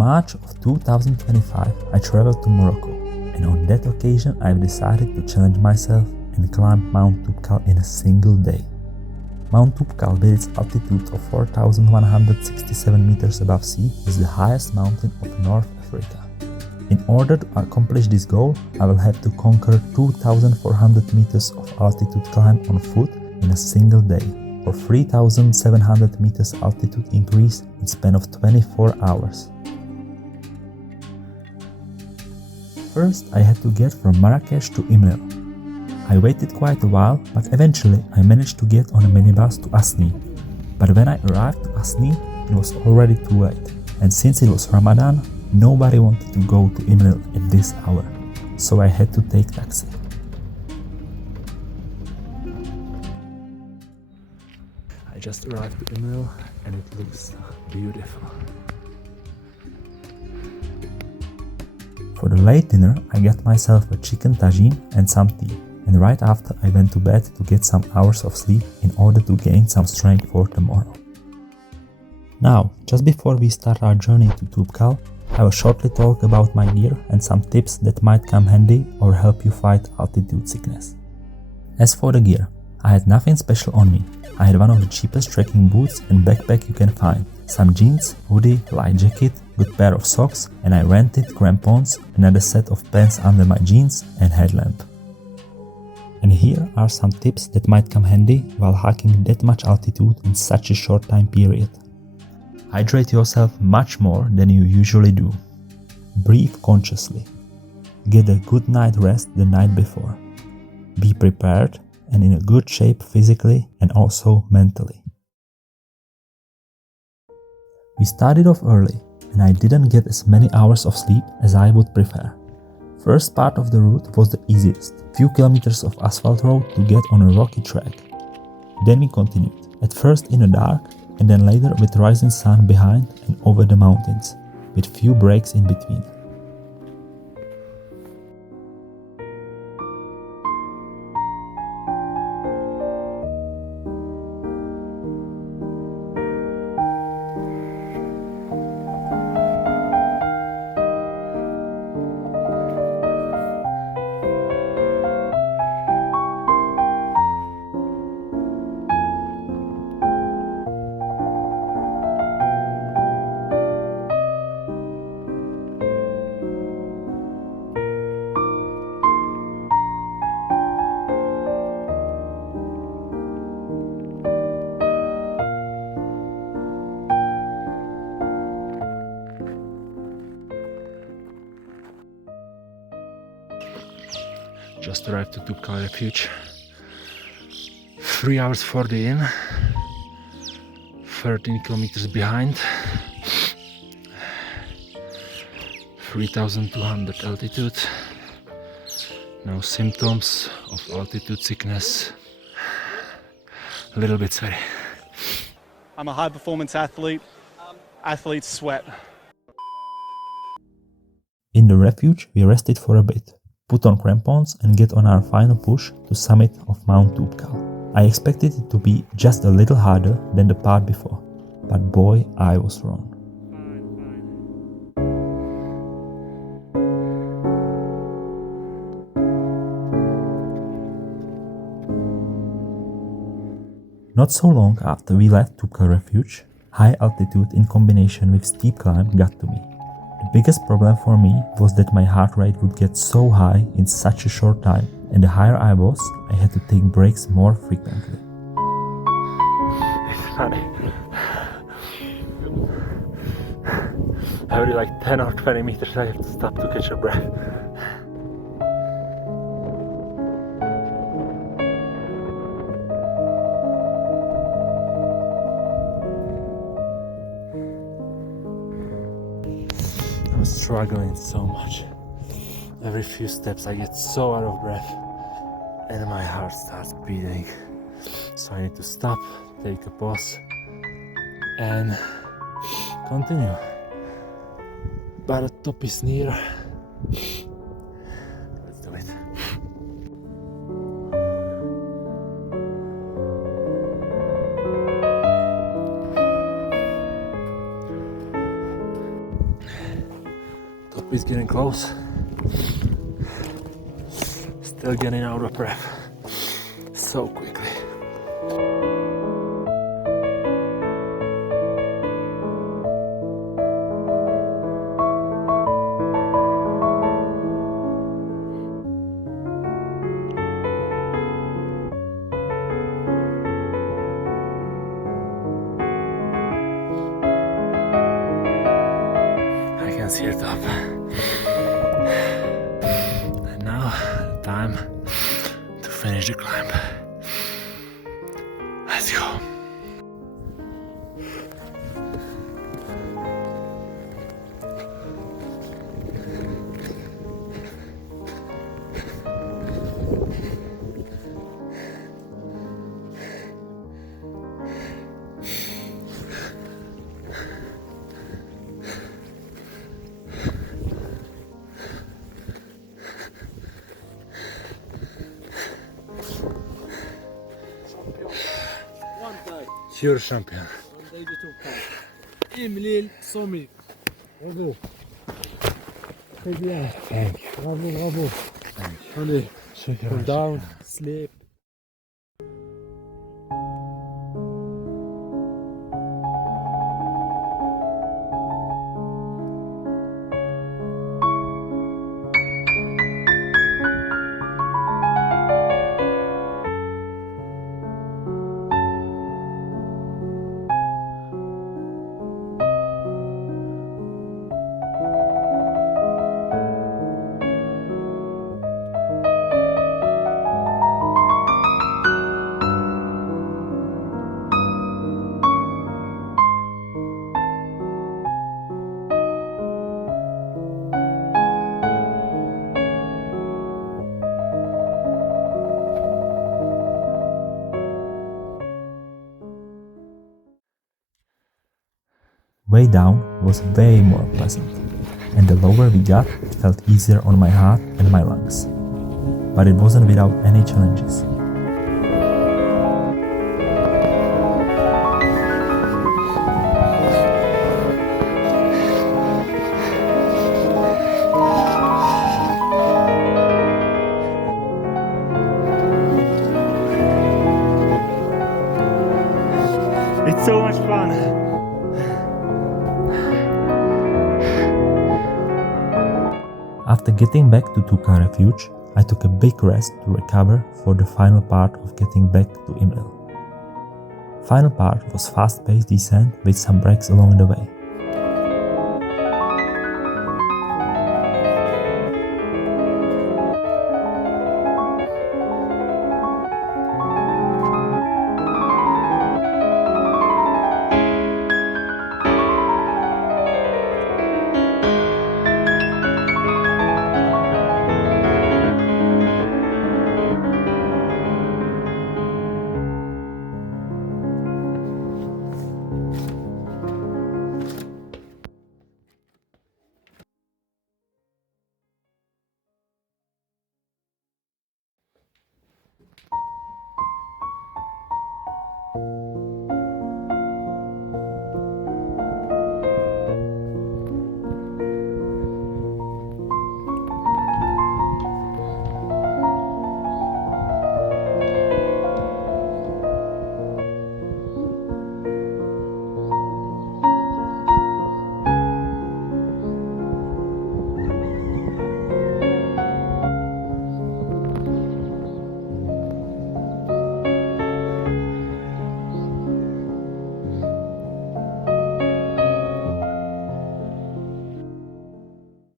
March of 2025 I traveled to Morocco, and on that occasion I've decided to challenge myself and climb Mt.Toubkal in a single day. Mt.Toubkal, with its altitude of 4,167 meters above sea, is the highest mountain of North Africa. In order to accomplish this goal, I will have to conquer 2,400 meters of altitude climb on foot in a single day, or 3,700 meters altitude increase in span of 24 hours. First, I had to get from Marrakesh to Imlil. I waited quite a while, but eventually I managed to get on a minibus to Asni. But when I arrived to Asni, it was already too late, and since it was Ramadan, nobody wanted to go to Imlil at this hour, so I had to take taxi. I just arrived to Imlil and it looks beautiful. For the late dinner, I got myself a chicken tagine and some tea, and right after I went to bed to get some hours of sleep in order to gain some strength for tomorrow. Now, just before we start our journey to Toubkal, I will shortly talk about my gear and some tips that might come handy or help you fight altitude sickness. As for the gear, I had nothing special on me. I had one of the cheapest trekking boots and backpack you can find, some jeans, hoodie, light jacket, good pair of socks, and I rented crampons, another set of pants under my jeans and headlamp. And here are some tips that might come handy while hiking that much altitude in such a short time period. Hydrate yourself much more than you usually do. Breathe consciously. Get a good night rest the night before. Be prepared and in a good shape physically and also mentally. We started off early and I didn't get as many hours of sleep as I would prefer. First part of the route was the easiest, few kilometers of asphalt road to get on a rocky track. Then we continued, at first in the dark, and then later with rising sun behind and over the mountains, with few breaks in between. Just arrived to Toubkal Refuge. 3 hours 40 in, 13 kilometers behind, 3,200 altitude. No symptoms of altitude sickness. A little bit sweaty. I'm a high performance athlete. Athletes sweat. In the refuge, we rested for a bit, put on crampons and get on our final push to summit of Mt.Toubkal. I expected it to be just a little harder than the part before, but boy, I was wrong. Not so long after we left Toubkal Refuge, high altitude in combination with steep climb got to me. The biggest problem for me was that my heart rate would get so high in such a short time, and the higher I was, I had to take breaks more frequently. It's funny. Every like 10 or 20 meters I have to stop to catch a breath. I'm struggling so much. Every few steps I get so out of breath and my heart starts beating. So I need to stop, take a pause and continue. But the top is near. Let's do it. is getting close. Still getting out of breath so quickly. I can see it up. And now, time to finish the climb. Let's go. You're a champion. Mt.Toubkal. Emile Sommet. Bravo. Très bien. Thank you. Bravo, bravo. Allez, cool down, sleep. Way down was way more pleasant, and the lower we got, it felt easier on my heart and my lungs. But it wasn't without any challenges. It's so much fun. After getting back to Toubkal Refuge, I took a big rest to recover for the final part of getting back to Imril. Final part was fast-paced descent with some breaks along the way.